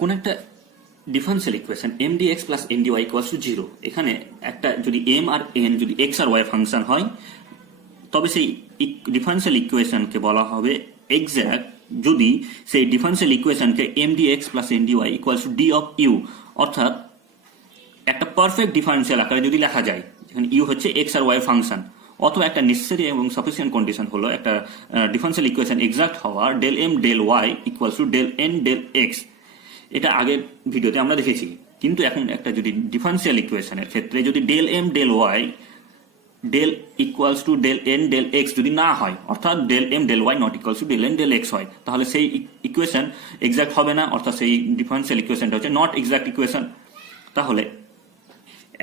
কোন একটা differential equation M D x plus N D Y equals to zero, এখানে একটা যদি এম আর এন যদি এক্স আর ওয়াই ফাংশন হয়, তবে সেই ডিফারেন্সিয়াল ইকুয়েশনকে বলা হবে এক্স্যাক্ট যদি সেই ডিফারেন্সিয়াল ইকুয়েশনকে M D x plus N D Y equals to D of U, অর্থাৎ একটা পারফেক্ট ডিফারেন্সিয়াল আকারে যদি লেখা যায়, যেখানে ইউ হচ্ছে এক্স আর ওয়াই ফাংশন, অথবা একটা নেসেসারি এবং সাফিসিয়েন্ট কন্ডিশন হলো একটা ডিফারেন্সিয়াল ইকুয়েশন এক্সাক্ট হওয়ার del M del Y equals to del N del x. এটা আগের ভিডিওতে আমরা দেখেছি। কিন্তু এখন একটা যদি ডিফারেন্সিয়াল ইকুয়েশনের ক্ষেত্রে যদি del M del y del equals to del N del x যদি না হয়, অর্থাৎ del M del Y not equals to del N del x হয়, তাহলে সেই ইকুয়েশন এক্সাক্ট হবে না, অর্থাৎ সেই ডিফারেন্সিয়াল ইকুয়েশনটা হচ্ছে নট এক্সাক্ট ইকুয়েশন। তাহলে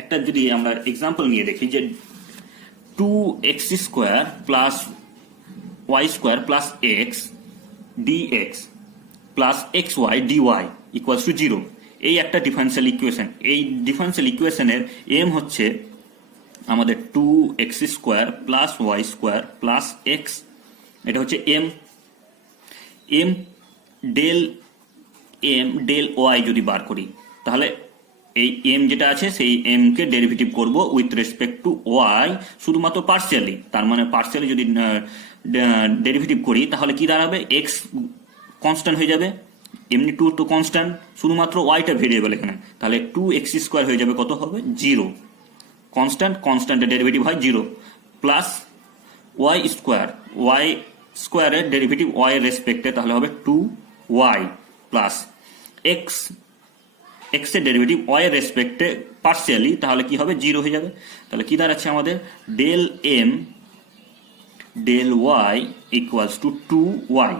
একটা যদি আমরা এক্সাম্পল নিয়ে দেখি যে 2x square plus y square plus x dx plus x y dy equals to zero, এই একটা ডিফারেন্সিয়াল ইকুয়েশন। এই ডিফারেন্সিয়াল ইকুয়েশনের এম হচ্ছে আমাদের 2x square plus y square plus x, এটা হচ্ছে এম। এম ডেল ওয়াই যদি বার করি, তাহলে এই এম যেটা আছে সেই এম কে ডেরিভেটিভ করব উইথ রেসপেক্ট টু ওয়াই, শুধুমাত্র পার্সিয়ালি। তার মানে পার্সিয়ালি যদি ডেরিভেটিভ করি তাহলে কি দাঁড়াবে, এক্স কনস্ট্যান্ট হয়ে যাবে, এমনি টু তো কনস্ট্যান্ট, শুধুমাত্র ওয়াইটা ভেরিয়েবল এখানে, তাহলে 2x স্কোয়ার হয়ে যাবে কত হবে, জিরো। কনস্ট্যান্টের ডেরিভেটিভ হয় জিরো, প্লাস ওয়াই স্কোয়ারের ডেরিভেটিভ ওয়াই এর রেসপেক্টে, তাহলে হবে 2y প্লাস এক্স এর ডেরিভেটিভ ওয়াই এর রেসপেক্টে পার্সিয়ালি, তাহলে কি হবে, জিরো হয়ে যাবে। তাহলে কি দাঁড়াচ্ছে আমাদের, del M del Y equals to 2y,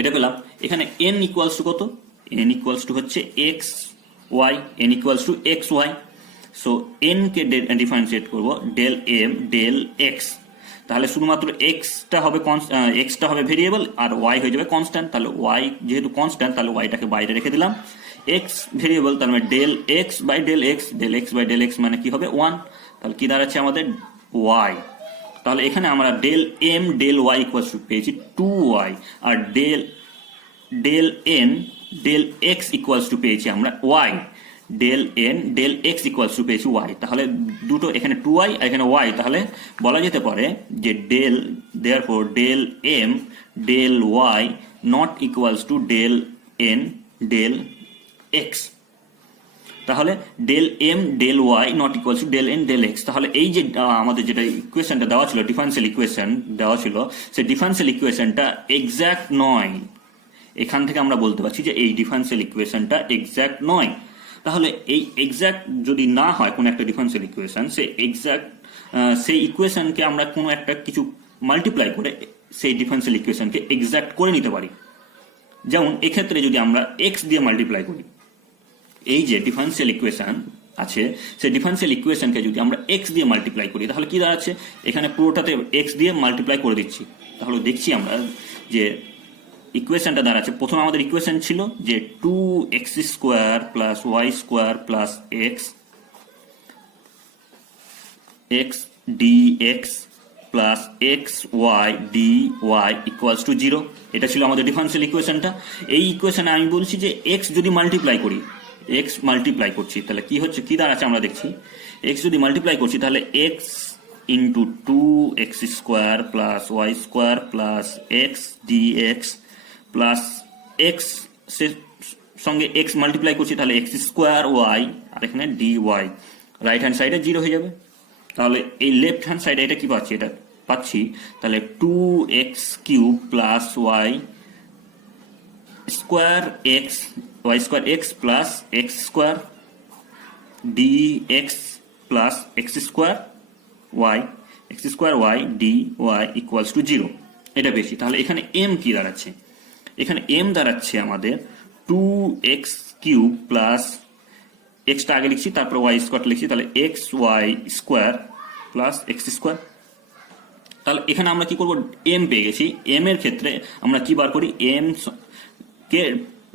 এটা পেলাম। এখানে n ইকুয়ালস টু কত, n ইকুয়ালস টু হচ্ছে x y, n equals to x y. So n কে ডিফারেন্সিয়েট করব ডেল এম ডেল এক্স, তাহলে শুধুমাত্র এক্সটা হবে ভেরিয়েবল আর ওয়াই হয়ে যাবে কনস্ট্যান্ট। তাহলে ওয়াই যেহেতু কনস্ট্যান্ট, তাহলে ওয়াইটাকে বাইরে রেখে দিলাম, এক্স ভেরিয়েবল, তার মানে del x by del x, del x by del x মানে কি হবে 1, তাহলে কি দাঁড়াচ্ছে আমাদের ওয়াই। তাহলে এখানে আমরা del M del Y equals to পেয়েছি 2y, আর del N del x equals to পেয়েছি আমরা y, del N del x equals to পেয়েছি ওয়াই। তাহলে দুটো এখানে 2y আর এখানে ওয়াই, তাহলে বলা যেতে পারে যে therefore del M del Y not equals to del N del x. তাহলে del M del Y not equals to del N del x. তাহলে এই যে আমাদের যেটা ইকুয়েশনটা দেওয়া ছিল, ডিফারেন্সিয়াল ইকুয়েশন দেওয়া ছিল, সেই ডিফারেন্সিয়াল ইকুয়েশনটা এক্সাক্ট নয়। এখান থেকে আমরা বলতে পারছি যে এই ডিফারেন্সিয়াল ইকুয়েশনটা এক্সাক্ট নয়। তাহলে এই এক্সাক্ট যদি না হয় কোনো একটা ডিফারেন্সিয়াল ইকুয়েশন, সেই ইকুয়েশনকে আমরা কোনো একটা কিছু মাল্টিপ্লাই করে সেই ডিফারেন্সিয়াল ইকুয়েশনকে এক্সাক্ট করে নিতে পারি। যেমন এক্ষেত্রে যদি আমরা এক্স দিয়ে মাল্টিপ্লাই করি, এই যে ডিফারেন্সিয়াল ইকুয়েশন আছে সেই ডিফারেন্সিয়াল ইকুয়েশনকে যদি আমরা এক্স দিয়ে মাল্টিপ্লাই করি, তাহলে কি দাঁড়াচ্ছে, এখানে পুরোটাতে এক্স দিয়ে মাল্টিপ্লাই করে দিচ্ছি। তাহলে দেখছি আমরা যে ইকুয়েশনটা দাঁড়াচ্ছে, প্রথমে আমাদের ইকুয়েশন ছিল যে 2x square plus y square plus x dx plus x y d Y equals to zero, এটা ছিল আমাদের ডিফারেন্সিয়াল ইকুয়েশনটা। এই ইকুয়েশনে আমি বলছি যে এক্স যদি মাল্টিপ্লাই করি, এক্স মাল্টিপ্লাই করছি, তাহলে কি হচ্ছে, কি দাঁড়াচ্ছে আমরা দেখছি, এক্স যদি মাল্টিপ্লাই করছি তাহলে x into 2x square plus y square plus x dx plus x সঙ্গে এক্স মাল্টিপ্লাই করছি, তাহলে এক্স স্কোয়ার ওয়াই আর এখানে ডি ওয়াই, রাইট হ্যান্ড সাইডে জিরো হয়ে যাবে। তাহলে এই লেফট হ্যান্ড সাইডে এটা কি পাচ্ছি, এটা পাচ্ছি তাহলে 2x cube plus y square x y square x plus x square d x plus x square y d Y equals to zero, এটা বেশি। তাহলে এখানে এম কি দাঁড়াচ্ছে, এখানে এম দাঁড়াচ্ছে আমাদের 2x কিউব প্লাস এক্সটা আগে লিখছি, তারপর ওয়াই স্কোয়ার লিখছি, তাহলে x y square plus x square. তাহলে এখানে আমরা কি করব, এম পেয়ে গেছি। এম এর ক্ষেত্রে আমরা কি বার করি, এম কে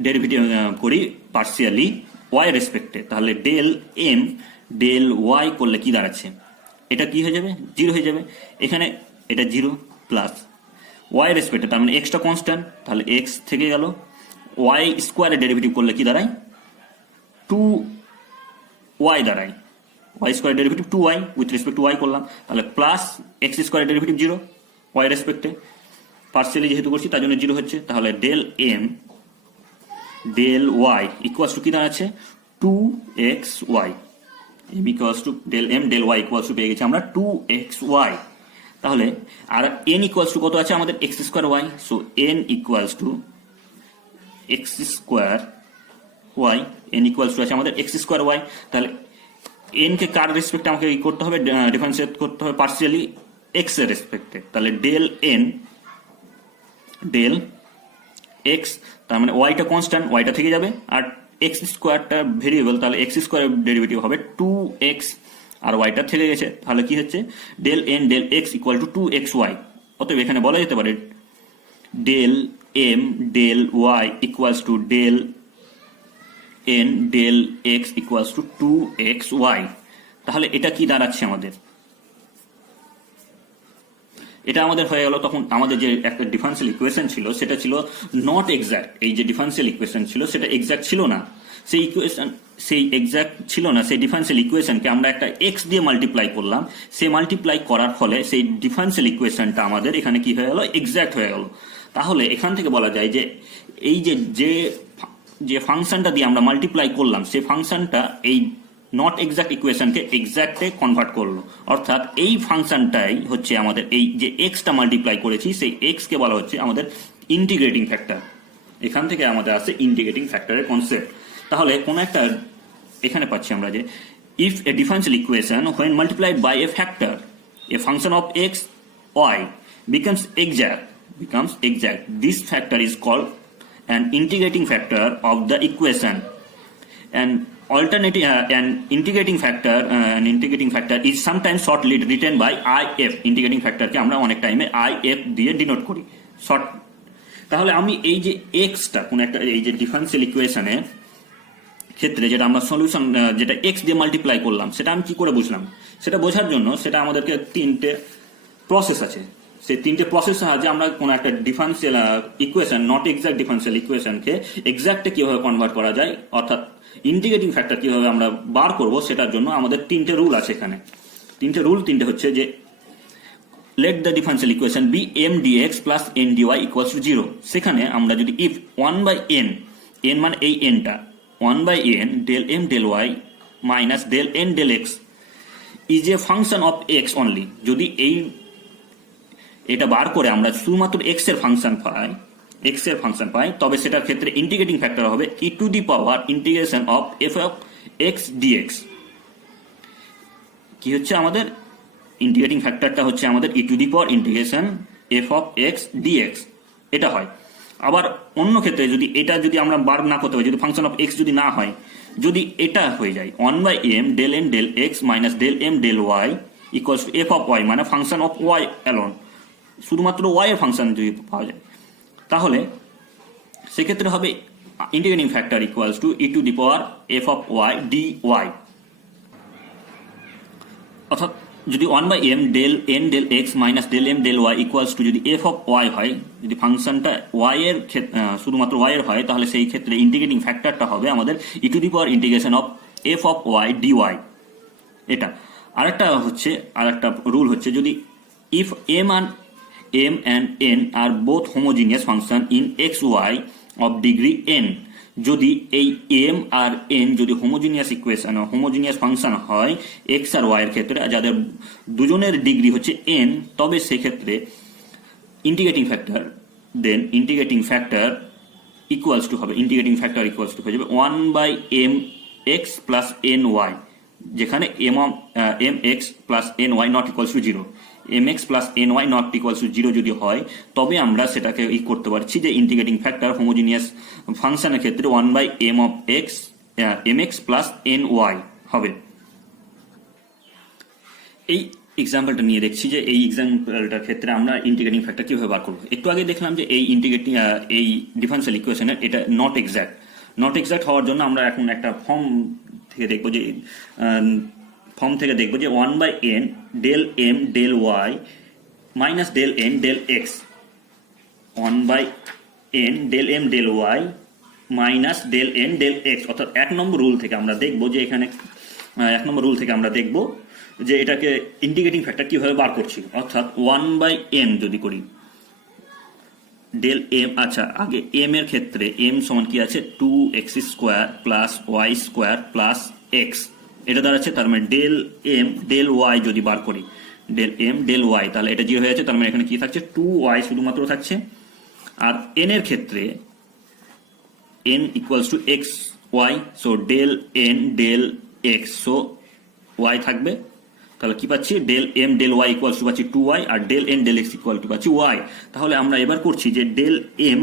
ডেরিভেটিভ করি পার্সিয়ালি ওয়াই রেসপেক্টে, তাহলে ডেল এম ডেল ওয়াই করলে কি দাঁড়াচ্ছে, এটা কি হয়ে যাবে, জিরো হয়ে যাবে। এখানে এটা জিরো প্লাস ওয়াই রেসপেক্টে, তার মানে এক্সটা কনস্ট্যান্ট, তাহলে এক্স থেকে গেল ওয়াই স্কোয়ারের ডেরিভেটিভ করলে কি দাঁড়ায় 2y দাঁড়ায়, ওয়াই স্কোয়ারের derivative 2y with respect to y করলাম, তাহলে প্লাস এক্স স্কোয়ারের ডেরিভেটিভ 0 ওয়াই রেসপেক্টে, পার্সিয়ালি যেহেতু করছি তার জন্য 0 হচ্ছে, তাহলে del M del Y equals to কি দাঁড়াচ্ছে 2xy, m equals to del M del Y equals to পেয়ে গেছি আমরা 2xy। তাহলে আর এন ইকুয়ালস টু কত আছে আমাদের x square y, so n equals to x square y, n equals to আছে আমাদের এক্স স্কোয়ার ওয়াই। তাহলে এন কে কার রেসপেক্টে আমাকে করতে হবে, ডিফারেন্সিয়েট করতে হবে পার্সিয়ালি এক্স এর রেসপেক্টে, তাহলে ডেল এন ডেল এক্স, তার মানে ওয়াইটা কনস্ট্যান্ট, ওয়াইটা থেকে যাবে, আর এক্স স্কোয়ারটা ভেরিয়েবল, তাহলে এক্স স্কোয়ারের ডেরিভেটিভ হবে 2x, আর ওয়াইটা থেকে গেছে, তাহলে কি হচ্ছে del N del x equal to 2xy। অতএব এখানে বলা যেতে পারে del M del Y equals to del N del x equals to 2xy। তাহলে এটা কি দাঁড়াচ্ছে আমাদের, এটা আমাদের হয়ে গেল। তখন আমাদের যে একটা ডিফারেন্সিয়াল ইকুয়েশন ছিল সেটা ছিল নট এক্সাক্ট, এই যে ডিফারেন্সিয়াল ইকুয়েশন ছিল সেটা এক্সাক্ট ছিল না, সেই ইকুয়েশন সেই এক্সাক্ট ছিল না, সেই ডিফারেন্সিয়াল ইকুয়েশনকে আমরা একটা এক্স দিয়ে মাল্টিপ্লাই করলাম, সেই মাল্টিপ্লাই করার ফলে সেই ডিফারেন্সিয়াল ইকুয়েশনটা আমাদের এখানে কি হয়ে গেল এক্সাক্ট হয়ে গেল। তাহলে এখান থেকে বলা যায় যে এই যে ফাংশনটা দিয়ে আমরা মাল্টিপ্লাই করলাম সেই ফাংশনটা এই নট এক্সাক্ট ইকুয়েশনকে এক্সাক্টে কনভার্ট করলো, অর্থাৎ এই ফাংশনটাই হচ্ছে আমাদের এই যে এক্সটা মাল্টিপ্লাই করেছি সেই এক্স কে বলা হচ্ছে আমাদের ইন্টিগ্রেটিং ফ্যাক্টর। এখান থেকে আমাদের আসে ইন্টিগ্রেটিং ফ্যাক্টরের কনসেপ্ট। তাহলে কোন একটা এখানে পাচ্ছি আমরা যে if A differential equation when multiplied by a factor a function of x y becomes exact, this factor is called an integrating factor of the equation. An integrating factor is sometimes shortly written by if, integrating factor কে আমরা অনেক টাইমে if দিয়ে denote করি short. তাহলে আমি এই যে extra কোন একটা এই যে ডিফারেন্সিয়াল ইকুয়েশনের ক্ষেত্রে যেটা আমরা সলিউশন যেটা এক্স দিয়ে মাল্টিপ্লাই করলাম সেটা আমি কি করে বুঝলাম, সেটা বোঝার জন্য সেটা আমাদেরকে তিনটে প্রসেস আছে, সেই তিনটে প্রসেস সাহায্যে আমরা কোন একটা differential equation not exact differential ইকুয়েশনকে এক্সাক্টে কিভাবে কনভার্ট করা যায়, অর্থাৎ ইন্টিগ্রেটিং ফ্যাক্টর কিভাবে আমরা বার করব সেটার জন্য আমাদের তিনটে রুল আছে এখানে। তিনটে হচ্ছে যে let the differential equation be m dx plus n dy equals to 0, সেখানে আমরা যদি if 1 by n, n মানে এই nটা 1 by n del m del y minus del n del x is a function of x only, যদি এটা বার করে আমরা শুধুমাত্র x এর ফাংশন পাই তবে সেটার ক্ষেত্রে ইন্টিগ্রেটিং ফ্যাক্টর হবে e to the power integration of f of x dx। কি হচ্ছে আমাদের ইন্টিগ্রেটিং ফ্যাক্টরটা হচ্ছে আমাদের e to the power integration f of x dx, এটা হয়। আবার অন্য ক্ষেত্রে যদি আমরা বার না করতে পারি, যদি ফাংশন অফ x যদি না হয়, যদি এটা হয়ে যায় 1 by m del n del x minus del m del y equals to f of y, মানে ফাংশন অফ y অ্যালোন, শুধুমাত্র y এর ফাংশন যদি পাওয়া যায় তাহলে সেক্ষেত্রে হবে integrating factor equals to e to the power f of y dy, অর্থাৎ যদি 1 by m del n del x minus del m del y equals to যদি f of y হয়, যদি ফাংশনটা y এর শুধুমাত্র y এর হয় তাহলে সেই ক্ষেত্রে ইন্টিগ্রেটিং ফ্যাক্টরটা হবে আমাদের e to the power integration of f of y dy। এটা আরেকটা রুল হচ্ছে যদি if m and n are both homogeneous function in x y of degree n, যদি এই m আর n যদি হোমোজিনিয়াস ফাংশন হয় x আর y এর ক্ষেত্রে, যাদের দুজনের ডিগ্রি হচ্ছে n, তবে সেক্ষেত্রে ইন্টিগ্রেটিং ফ্যাক্টর ইকুয়ালস টু হয়ে যাবে 1 by mx plus ny, যেখানে mx plus ny not equals to 0, mx plus ny not equals to 0 যদি হয় তবে আমরা সেটাকে করতে পারছি যে ইন্টিগ্রেটিং ফ্যাক্টর হোমোজিনিয়াস ফাংশনের ক্ষেত্রে 1 by m of x mx plus ny হবে। এই এক্সাম্পলটা নিয়ে দেখছি যে এই এক্সাম্পলটার ক্ষেত্রে আমরা ইন্টিগ্রেটিং ফ্যাক্টর কিভাবে বার করব। একটু আগে দেখলাম যে এই ডিফারেন্সিয়াল ইকুয়েশনের এটা নট এক্সাক্ট হওয়ার জন্য আমরা এখন একটা ফর্ম থেকে দেখবো যে 1 by n del m del y minus del n del x, 1 by n del m del y minus del N del x, অর্থাৎ 1 নম্বর রুল থেকে আমরা দেখব যে এখানে 1 নম্বর রুল থেকে আমরা দেখব যে এটাকে ইন্টিগ্রেটিং ফ্যাক্টর কিভাবে বার করছি, অর্থাৎ 1/m যদি করি ডেল এম, আচ্ছা আগে এম এর ক্ষেত্রে এম সমান কি আছে 2x square plus y square plus x, এটা দাঁড়াচ্ছে, তার মানে ডেল এম ডেল ওয়াই যদি বার করি ডেল এম ডেল ওয়াই, তাহলে এটা 0 হয়ে যাচ্ছে, তার মানে এখানে কি থাকছে 2y শুধুমাত্র থাকছে। আর এন এর ক্ষেত্রে n equals to x y, so del N del x, so y থাকবে, তাহলে কি পাচ্ছি del M del Y equals to পাচ্ছি 2y, আর del N del x equal to পাচ্ছি ওয়াই। তাহলে আমরা এবার করছি যে ডেল এম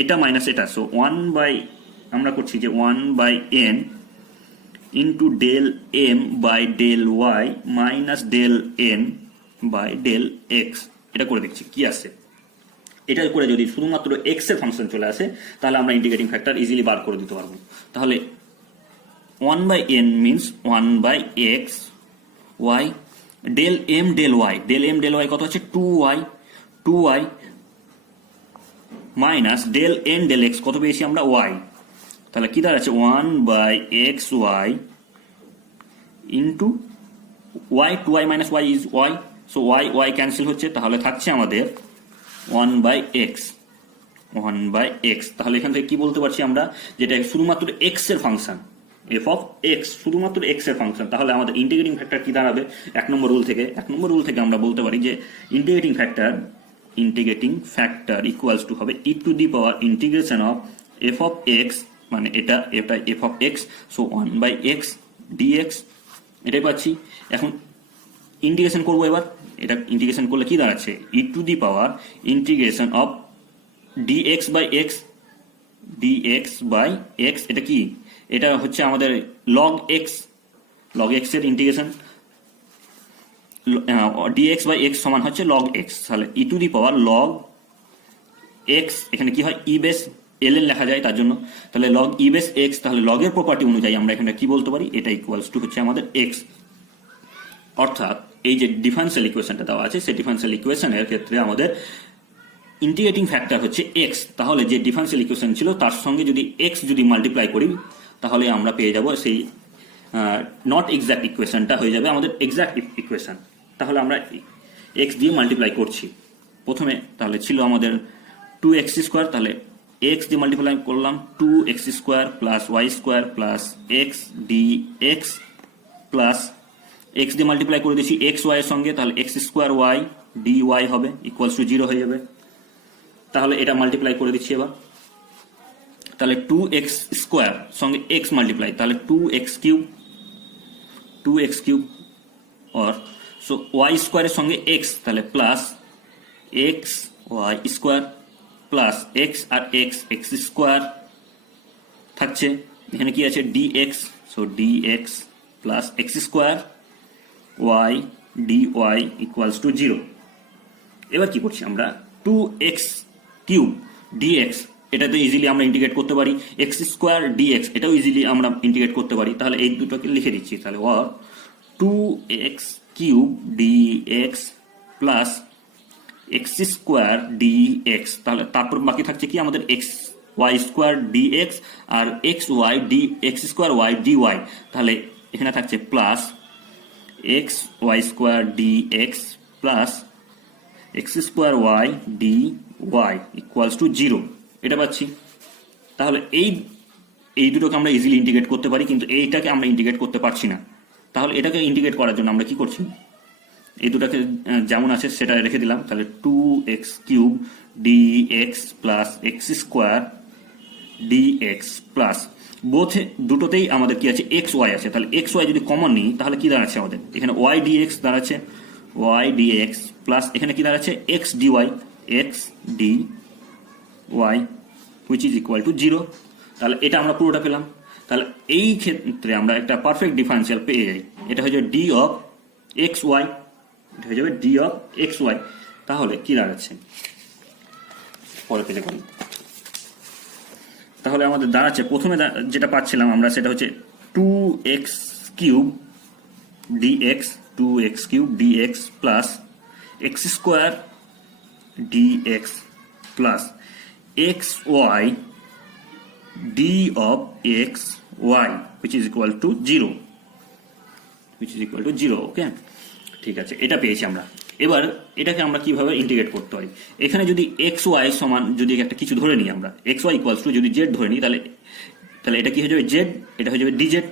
এটা মাইনাস এটা, সো আমরা করছি যে 1/n into del m by del y minus del n by del x, এটা করে দেখছি কি আসে। এটা করে যদি শুধুমাত্র এক্স এর ফাংশন চলে আসে তাহলে আমরা ইন্টিগ্রেটিং ফ্যাক্টর ইজিলি বার করে দিতে পারবো। তাহলে 1/n means 1/x y del M del y কত হচ্ছে 2y minus del N del x কত পেয়েছি আমরা y, তাহলে কি দাঁড়াচ্ছে 1/xy ইন্টু y, 2y মাইনাস y is y, so y cancel হচ্ছে, তাহলে থাকছে আমাদের 1/x। তাহলে এখান থেকে কি বলতে পারছি আমরা, যেটা শুধুমাত্র x এর ফাংশন, f অফ x শুধুমাত্র x এর ফাংশন, তাহলে আমাদের ইন্টিগ্রেটিং ফ্যাক্টর কি দাঁড়াবে 1 নম্বর রুল থেকে আমরা বলতে পারি যে ইন্টিগ্রেটিং ফ্যাক্টর ইকুয়ালস টু হবে e to the power integration of f of x, মানে এটা f of x, so 1/x dx, এটাই পাচ্ছি। এখন ইন্টিগ্রেশন করবো, এবার এটা ইন্টিগ্রেশন করলে কি দাঁড়াচ্ছে e to the power integration of dx by x, এটা কি, এটা হচ্ছে আমাদের log x এর ইন্টিগ্রেশন, dx বাই x সমান হচ্ছে log x, তাহলে e to the power log x, এখানে কি হয় e বেস ln লেখা যায় তার জন্য, তাহলে log e বেস x, তাহলে log এর প্রপার্টি অনুযায়ী আমরা এখানে কি বলতে পারি, এটা ইকুয়ালস টু হচ্ছে আমাদের x, অর্থাৎ এই যে ডিফারেন্সিয়াল ইকুয়েশনটা দেওয়া আছে সেই ডিফারেন্সিয়াল ইকুয়েশনের ক্ষেত্রে আমাদের ইন্টিগ্রেটিং ফ্যাক্টর হচ্ছে x, তাহলে যে ডিফারেন্সিয়াল ইকুয়েশন ছিল তার সঙ্গে যদি x যদি মাল্টিপ্লাই করি তাহলে আমরা পেয়ে যাব সেই নট এক্সাক্ট ইকুয়েশনটা হয়ে যাবে আমাদের এক্সাক্ট ইকুয়েশন। তাহলে আমরা x দিয়ে মাল্টিপ্লাই করছি প্রথমে, তাহলে ছিল আমাদের 2x স্কোয়ার, তাহলে x দিয়ে মাল্টিপ্লাই করলাম 2x square plus y square plus x dx plus x দিয়ে মাল্টিপ্লাই করে দিচ্ছি x y এর সঙ্গে, তাহলে x স্কোয়ার y dy হবে ইকুয়ালস টু 0 হয়ে যাবে। তাহলে এটা মাল্টিপ্লাই করে দিচ্ছি এবার, তাহলে 2x স্কোয়ার সঙ্গে x মাল্টিপ্লাই, তাহলে 2x cube or so y স্কোয়ারের সঙ্গে x, তাহলে plus x y square plus x আর x স্কোয়ার থাকছে, এখানে কি আছে dx, so dx plus x square y dy equals to 0। এবার কি করছি আমরা 2x কিউব dx, এটাতে ইজিলি আমরা ইন্টিগ্রেট করতে পারি, x স্কোয়ার dx এটাও ইজিলি আমরা ইন্টিগ্রেট করতে পারি, তাহলে এই দুটোকে লিখে দিচ্ছি, তাহলে 2x cube dx plus x square dx, তাহলে তারপর বাকি থাকছে কি আমাদের x y স্কোয়ার dx আর x স্কোয়ার y dy, তাহলে এখানে থাকছে plus x y square dx plus x square y dy equals to 0, এটা পাচ্ছি। তাহলে এই দুটোকে আমরা ইজিলি ইন্টিগ্রেট করতে পারি, কিন্তু এইটাকে আমরা ইন্টিগ্রেট করতে পারছি না, তাহলে এটাকে ইন্টিগ্রেট করার জন্য আমরা কি করছি, এই দুটাকে যেমন আছে সেটা রেখে দিলাম, তাহলে 2x cube dx plus x square dx plus দুটোতেই আমাদের কি আছে x y আছে, তাহলে x y যদি কমন নিই তাহলে কি দাঁড়াচ্ছে আমাদের এখানে y dx দাঁড়াচ্ছে y dx প্লাস এখানে কি দাঁড়াচ্ছে x dy which is equal to 0, তাহলে এটা আমরা পুরোটা পেলাম। তাহলে এই ক্ষেত্রে আমরা একটা পারফেক্ট ডিফারেন্সিয়াল পেয়ে যাই, এটা হয়ে যাবে d of xy, এটা হয়ে যাবে d of xy, তাহলে কি দাঁড়াচ্ছে পরে পেলে করি, তাহলে আমাদের দাঁড়াচ্ছে প্রথমে যেটা পাচ্ছিলাম আমরা সেটা হচ্ছে 2x cube dx plus x square dx plus xy d of x y which is equal to 0, okay. ঠিক আছে, এটা পেয়েছি আমরা। এবার এটাকে আমরা কিভাবে ইন্টিগ্রেট করতে পারি? এখানে যদি এক্স ওয়াই সমান যদি একটা কিছু ধরে নিই আমরা, এক্স ওয়াই ইকুয়ালস টু যদি জেড ধরে নিই, তাহলে এটা কি হয়ে যাবে জেড, এটা হয়ে যাবে ডিজেড।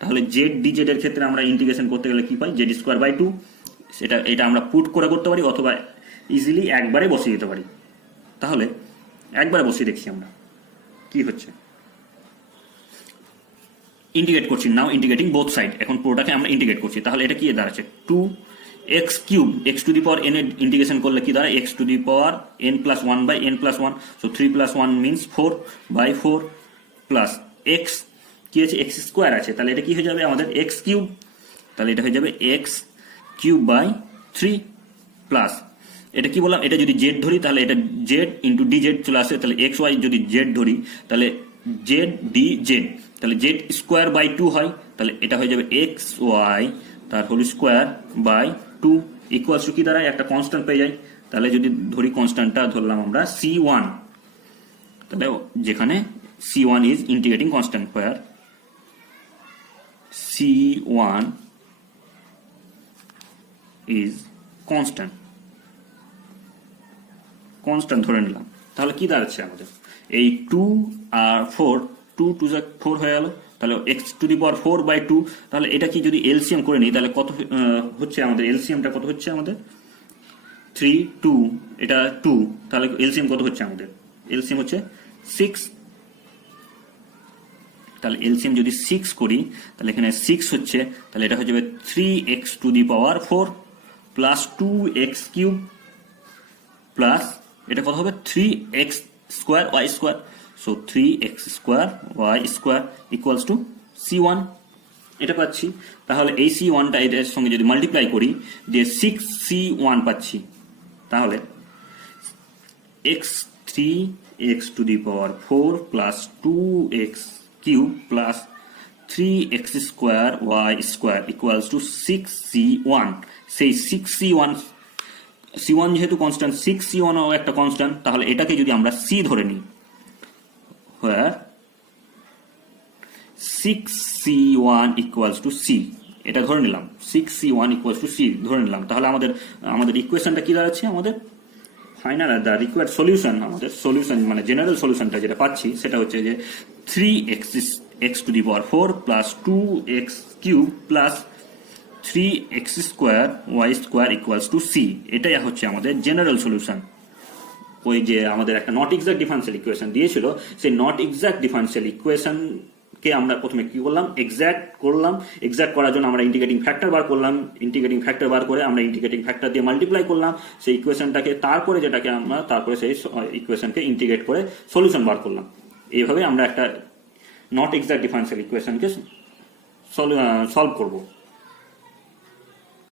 তাহলে জেড ডিজেড এর ক্ষেত্রে আমরা ইন্টিগ্রেশন করতে গেলে কি পাই? Z square by 2। এটা আমরা পুট করে করতে পারি, অথবা ইজিলি একবারে বসিয়ে দিতে পারি। তাহলে একবারে বসিয়ে দেখছি আমরা কি হচ্ছে। ইন্টিগ্রেট করছি, নাও ইন্টিগ্রেটিং বোথ সাইড। এখন পুরোটাকে আমরা ইন্টিগ্রেট করছি, তাহলে এটা কি দাঁড়াচ্ছে 2x cube, x to the power n এর ইন্টিগ্রেশন করলে কি দাঁড়ায়? X to the power n plus 1 by n plus 1। So 3 plus 1 means 4 by 4 plus x কি আছে? এক্স স্কোয়ার আছে, তাহলে এটা কি হয়ে যাবে আমাদের? X cube. তাহলে এটা হয়ে যাবে এক্স কিউব বাই 3 প্লাস এটা কি বললাম? এটা যদি জেড ধরি তাহলে এটা জেড ইন্টু ডি জেড চলে আসে। তাহলে এক্স ওয়াই যদি জেড ধরি তাহলে জেড ডি জেড, তাহলে জেড স্কোয়ার বাই 2 হয়। তাহলে এটা হয়ে যাবে এক্স ওয়াই তার whole square by 2 equals to কি দাঁড়ায়? একটা কনস্ট্যান্ট পেয়ে যাই। তাহলে যদি ধরি কনস্ট্যান্টটা ধরলাম আমরা C1, তাহলে যেখানে C1 is integrating constant, where C1 is constant ধরে নিলাম। তাহলে কি দাঁড়াচ্ছে আমাদের? এই 2 আর 4, 2 2 4 হয়ে গেল। তাহলে x to the power 4 by 2। তাহলে এটা কি যদি এলসিএম করে নিই তাহলে কত হচ্ছে আমাদের? এলসিএমটা কত হচ্ছে আমাদের? 3 2, এটা 2, তাহলে এলসিএম কত হচ্ছে আমাদের? এলসিএম হচ্ছে 6। তাহলে এলসিএম যদি 6 করি তাহলে এখানে 6 হচ্ছে, তাহলে এটা হয়ে যাবে 3x to the power 4 plus 2x cube plus এটা কত হবে? 3x square y square. So 3x square y square equals to C1, এটা পাচ্ছি। তাহলে এই C1টা এটার সঙ্গে যদি মাল্টিপ্লাই করি যে 6C1 পাচ্ছি, তাহলে x to the power 4 plus 2x cube plus 3x square y square equals to 6C1। সেই C1 যেহেতু কনস্ট্যান্ট, 6C1 ও একটা কনস্ট্যান্ট, তাহলে এটাকে যদি আমরা C ধরে নিই, where 6C1 equals to C, এটা ধরে নিলাম 6C1 equals to C ধরে নিলাম। তাহলে আমাদের ইকুয়েশনটা কি দাঁড়াচ্ছে? আমাদের ফাইনাল দ্য রিকোয়ার্ড সলিউশন, আমাদের সলিউশন মানে জেনারেল সলিউশনটা যেটা পাচ্ছি সেটা হচ্ছে যে 3x to the power 4 plus 2x cube plus 3x square y square equals to C। এটাই হচ্ছে আমাদের জেনারেল সলিউশন। ওই যে আমাদের একটা নট এক্সাক্ট ডিফারেন্সিয়াল ইকুয়েশন দিয়েছিল, সেই নট এক্সাক্ট ডিফারেন্সিয়াল ইকুয়েশনকে আমরা প্রথমে কি করলাম? এক্সাক্ট করলাম। এক্সাক্ট করার জন্য আমরা ইন্টিগ্রেটিং ফ্যাক্টর বার করলাম। ইন্টিগ্রেটিং ফ্যাক্টর বার করে আমরা ইন্টিগ্রেটিং ফ্যাক্টর দিয়ে মাল্টিপ্লাই করলাম সেই ইকুয়েশনটাকে, তারপরে যেটাকে আমরা তারপরে সেই ইকুয়েশনকে ইন্টিগ্রেট করে সলিউশন বার করলাম। এইভাবে আমরা একটা নট এক্সাক্ট ডিফারেন্সিয়াল ইকুয়েশনকে সলভ করব।